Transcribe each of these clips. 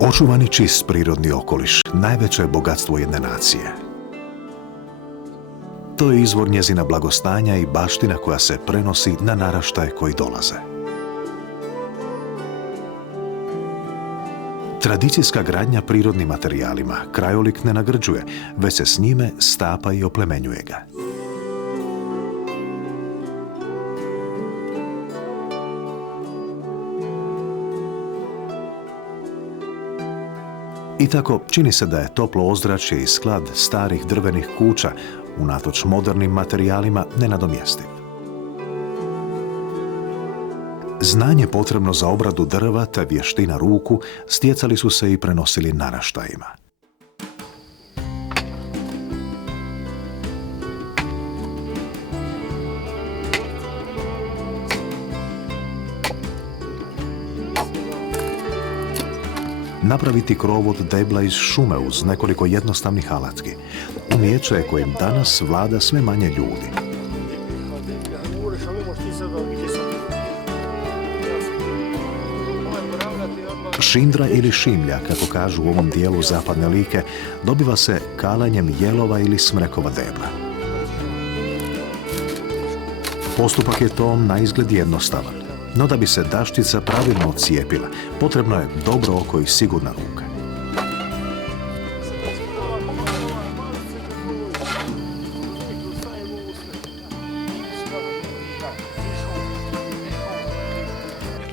Očuvani čist prirodni okoliš najveće je bogatstvo jedne nacije. To je izvor njezina blagostanja i baština koja se prenosi na naraštaje koji dolaze. Tradicijska gradnja prirodnim materijalima krajolik ne nagrđuje, već se s njime stapa i oplemenjuje ga. I tako čini se da je toplo ozračje i sklad starih drvenih kuća, unatoč modernim materijalima, nenadomjestiv. Znanje potrebno za obradu drva te vještina ruku stjecali su se i prenosili naraštajima. Napraviti krov od debla iz šume uz nekoliko jednostavnih alatki. Umijeće je kojim danas vlada sve manje ljudi. Šindra ili šimlja, kako kažu u ovom dijelu zapadne Like, dobiva se kalanjem jelova ili smrekova debla. Postupak je tom na izgled jednostavan, no da bi se daščica pravilno odcijepila, potrebno je dobro oko i sigurna ruka.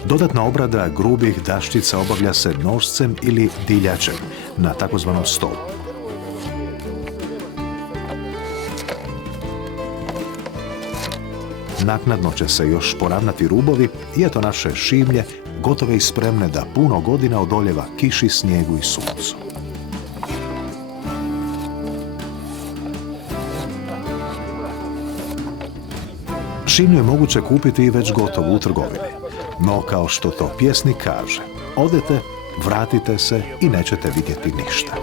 Dodatna obrada grubih daščica obavlja se nožcem ili diljačem na takozvanom stolu. Naknadno će se još poravnati rubovi i eto naše šimlje gotove i spremne da puno godina odoljeva kiši, snijegu i suncu. Šimlju je moguće kupiti i već gotovu u trgovini. No, kao što to pjesnik kaže, odete, vratite se i nećete vidjeti ništa.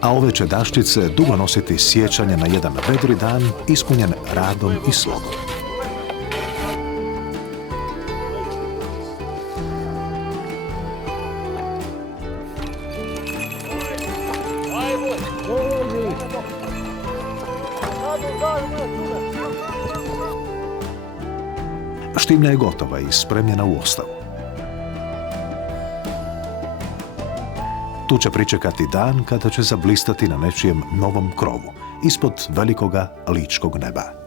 A ove će daščice dugo nositi sjećanje na jedan vedri dan ispunjen radom i slogom. Štimlja je gotova i spremljena u ostavu. Tu će pričekati dan kada će zablistati na nečijem novom krovu, ispod velikoga ličkog neba.